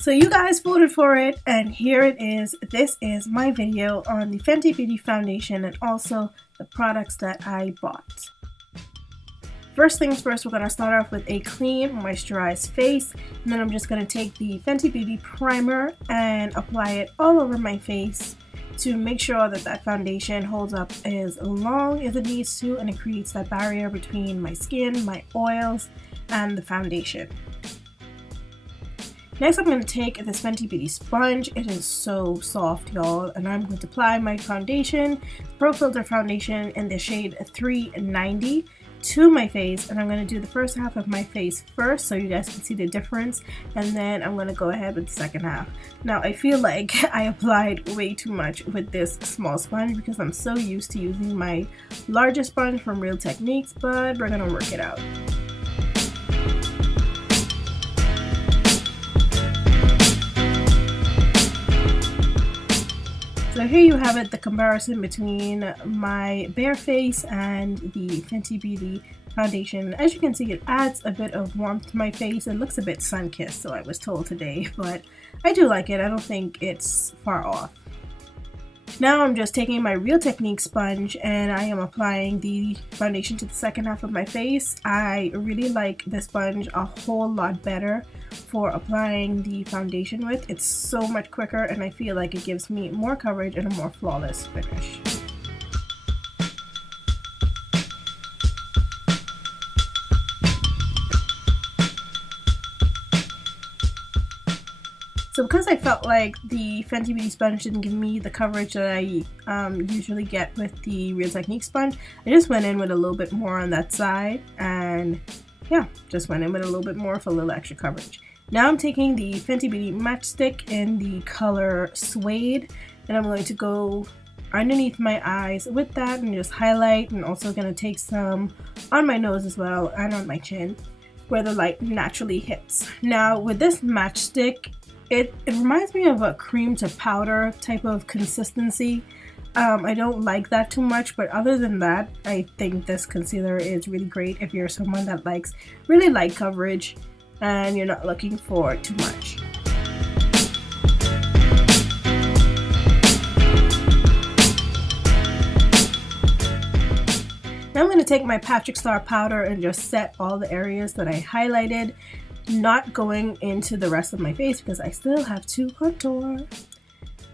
So you guys voted for it, and here it is. This is my video on the Fenty Beauty foundation and also the products that I bought. First things first, we're going to start off with a clean, moisturized face, and then I'm just going to take the Fenty Beauty primer and apply it all over my face to make sure that that foundation holds up as long as it needs to, and it creates that barrier between my skin, my oils, and the foundation. Next, I'm going to take this Fenty Beauty sponge. It is so soft, y'all, and I'm going to apply my foundation, Pro Filt'r foundation in the shade 390, to my face, and I'm going to do the first half of my face first so you guys can see the difference, and then I'm going to go ahead with the second half. Now, I feel like I applied way too much with this small sponge because I'm so used to using my larger sponge from Real Techniques, but we're going to work it out. So here you have it, the comparison between my bare face and the Fenty Beauty foundation. As you can see, it adds a bit of warmth to my face. It looks a bit sun-kissed, so I was told today, but I do like it. I don't think it's far off. Now I'm just taking my Real Techniques sponge and I am applying the foundation to the second half of my face. I really like this sponge a whole lot better for applying the foundation with. It's so much quicker and I feel like it gives me more coverage and a more flawless finish. So because I felt like the Fenty Beauty sponge didn't give me the coverage that I usually get with the Real Techniques sponge, I just went in with a little bit more on that side, and yeah, just went in with a little bit more for a little extra coverage. Now I'm taking the Fenty Beauty Matchstick in the color Suede, and I'm going to go underneath my eyes with that and just highlight, and also going to take some on my nose as well and on my chin where the light naturally hits. Now with this matchstick, it reminds me of a cream to powder type of consistency. I don't like that too much, but other than that, I think this concealer is really great if you're someone that likes really light coverage and you're not looking for too much. Now I'm going to take my Patrick Star powder and just set all the areas that I highlighted, not going into the rest of my face because I still have to contour.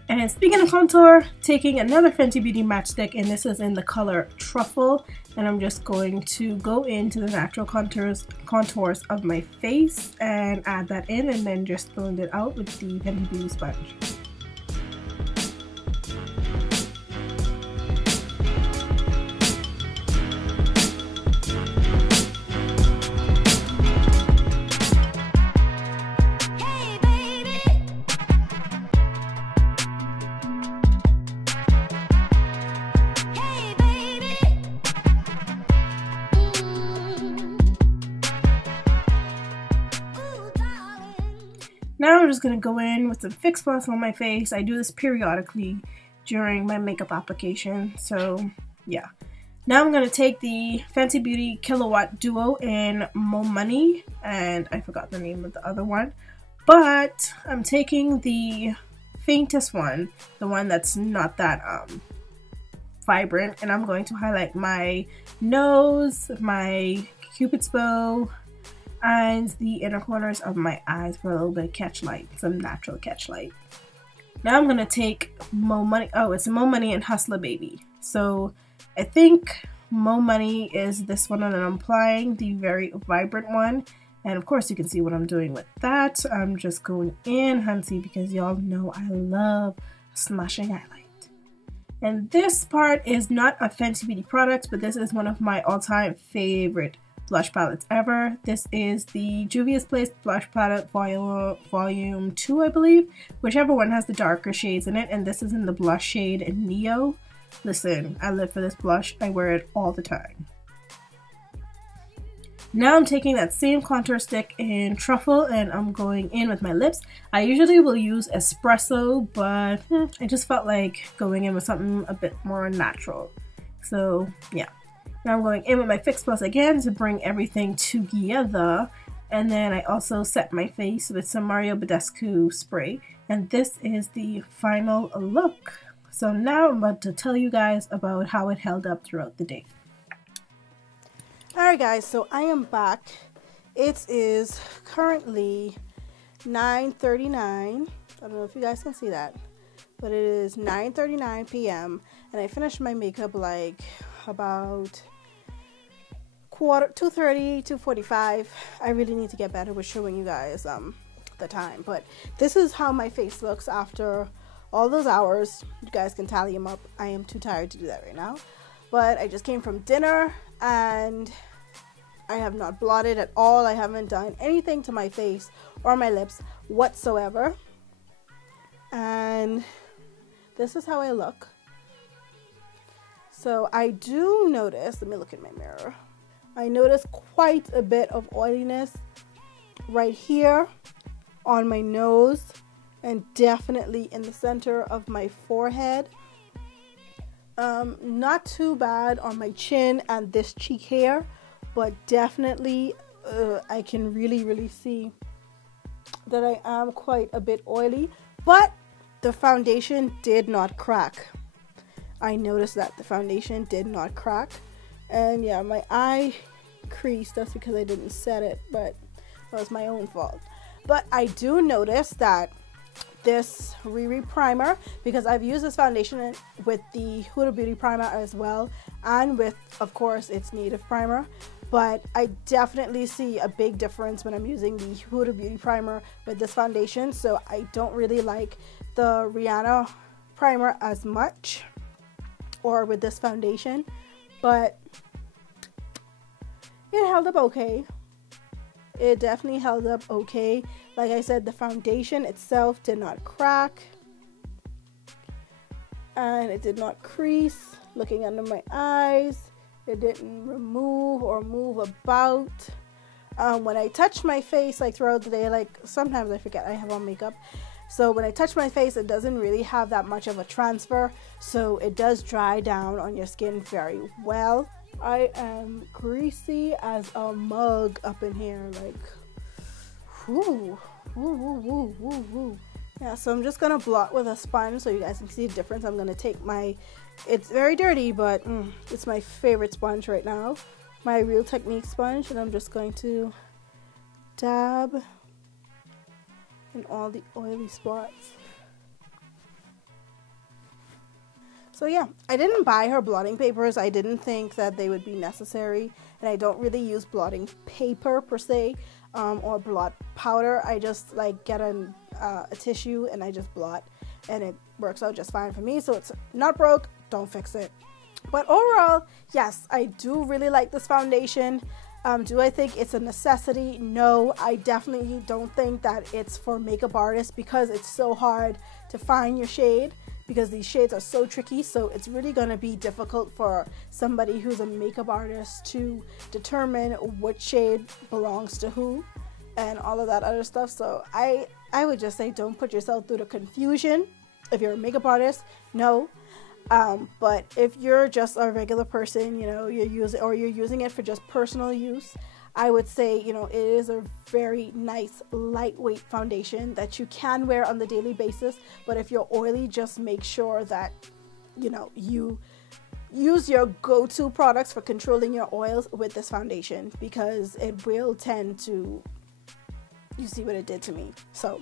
And speaking of contour, taking another Fenty Beauty matchstick, and this is in the color Truffle, and I'm just going to go into the natural contours of my face and add that in, and then just blend it out with the Fenty Beauty sponge. Now I'm just going to go in with some Fix Plus on my face. I do this periodically during my makeup application, so yeah. Now I'm going to take the Fenty Beauty Killawatt Duo in Mo Money, and I forgot the name of the other one, but I'm taking the faintest one, the one that's not that vibrant, and I'm going to highlight my nose, my cupid's bow, and the inner corners of my eyes for a little bit of catch light, some natural catch light. Now I'm going to take Mo Money, oh, it's Mo Money and Hustla Baby. So I think Mo Money is this one that I'm applying, the very vibrant one. And of course you can see what I'm doing with that. I'm just going in, Hansi, because y'all know I love smashing highlight. And this part is not a Fenty Beauty product, but this is one of my all-time favorite blush palettes ever. This is the Juvia's Place blush palette volume 2, I believe, whichever one has the darker shades in it, and this is in the blush shade Neo. Listen, I live for this blush. I wear it all the time. Now I'm taking that same contour stick in Truffle and I'm going in with my lips. I usually will use Espresso, but I just felt like going in with something a bit more natural. So yeah. Now I'm going in with my Fix Plus again to bring everything together. And then I also set my face with some Mario Badescu spray. And this is the final look. So now I'm about to tell you guys about how it held up throughout the day. Alright guys, so I am back. It is currently 9:39. I don't know if you guys can see that, but it is 9:39 p.m. and I finished my makeup like about 2:30, 2:45. I really need to get better with showing you guys the time, but this is how my face looks after all those hours. You guys can tally them up. I am too tired to do that right now, but I just came from dinner and I have not blotted at all. I haven't done anything to my face or my lips whatsoever, and this is how I look. So I do notice, let me look in my mirror, I notice quite a bit of oiliness right here on my nose and definitely in the center of my forehead. Not too bad on my chin and this cheek hair, but definitely I can really see that I am quite a bit oily. But the foundation did not crack. I noticed that the foundation did not crack. And yeah, my eye crease, that's because I didn't set it, but that was my own fault. But I do notice that this Riri primer, because I've used this foundation with the Huda Beauty primer as well, and with, of course, its native primer, but I definitely see a big difference when I'm using the Huda Beauty primer with this foundation. So I don't really like the Rihanna primer as much, or with this foundation, but it held up okay. It definitely held up okay. Like I said, the foundation itself did not crack and it did not crease. Looking under my eyes, it didn't remove or move about. When I touch my face, like throughout the day, like sometimes I forget I have on makeup, so when I touch my face, it doesn't really have that much of a transfer, so it does dry down on your skin very well. I am greasy as a mug up in here, like whoo, woo, woo, woo, woo, woo. Yeah, so I'm just gonna blot with a sponge so you guys can see the difference. I'm gonna take my, it's very dirty, but it's my favorite sponge right now, my Real Technique sponge, and I'm just going to dab in all the oily spots. So yeah, I didn't buy her blotting papers. I didn't think that they would be necessary, and I don't really use blotting paper per se, or blot powder. I just like get a tissue and I just blot, and it works out just fine for me. So it's not broke, don't fix it. But overall, yes, I do really like this foundation. Do I think it's a necessity? No, I definitely don't think that it's for makeup artists, because it's so hard to find your shade, because these shades are so tricky. So it's really going to be difficult for somebody who's a makeup artist to determine which shade belongs to who and all of that other stuff. So I would just say don't put yourself through the confusion. If you're a makeup artist, no. But if you're just a regular person, you know, you're using it for just personal use, I would say, you know, it is a very nice lightweight foundation that you can wear on the daily basis. But if you're oily, just make sure that, you know, you use your go-to products for controlling your oils with this foundation, because it will tend to, you see what it did to me. So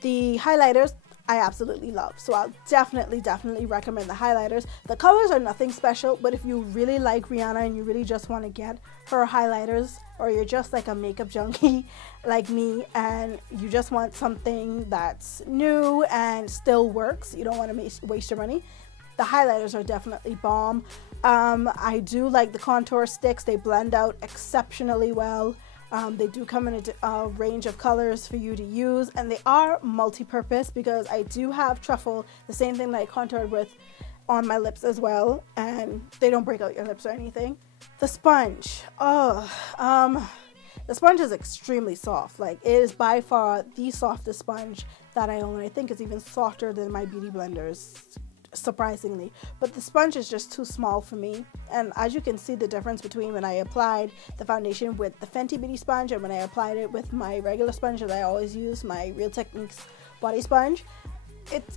the highlighters I absolutely love, so I'll definitely recommend the highlighters. The colors are nothing special, but if you really like Rihanna and you really just want to get her highlighters, or you're just like a makeup junkie like me and you just want something that's new and still works, you don't want to waste your money, the highlighters are definitely bomb. I do like the contour sticks. They blend out exceptionally well. They do come in a range of colors for you to use, and they are multi-purpose, because I do have truffle, the same thing that I contoured with, on my lips as well, and they don't break out your lips or anything. The sponge, the sponge is extremely soft. Like, it is by far the softest sponge that I own. I think it's even softer than my Beauty Blender's surprisingly, but the sponge is just too small for me. And as you can see the difference between when I applied the foundation with the Fenty Beauty sponge and when I applied it with my regular sponge that I always use, my Real Techniques body sponge,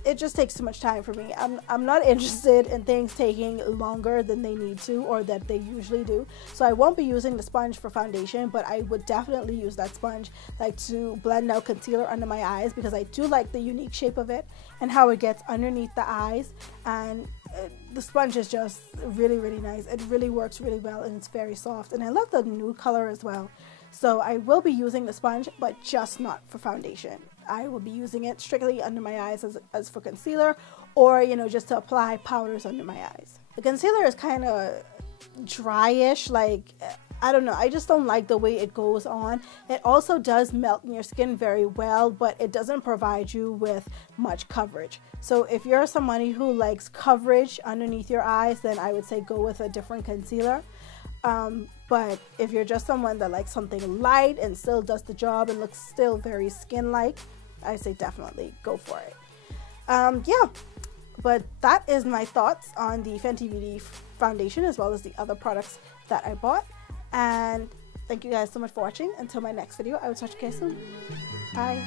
it just takes too much time for me. I'm not interested in things taking longer than they need to or that they usually do. So I won't be using the sponge for foundation, but I would definitely use that sponge like to blend out concealer under my eyes, because I do like the unique shape of it and how it gets underneath the eyes. And the sponge is just really, really nice. It really works really well, and it's very soft, and I love the nude color as well. So I will be using the sponge, but just not for foundation. I will be using it strictly under my eyes as for concealer, or, you know, just to apply powders under my eyes. The concealer is kind of dryish, like, I don't know, I just don't like the way it goes on. It also does melt in your skin very well, but it doesn't provide you with much coverage. So if you're somebody who likes coverage underneath your eyes, then I would say go with a different concealer. But if you're just someone that likes something light and still does the job and looks still very skin-like, I say definitely go for it. Yeah, but that is my thoughts on the Fenty Beauty foundation as well as the other products that I bought. And thank you guys so much for watching. Until my next video, I will talk to you guys soon. Bye.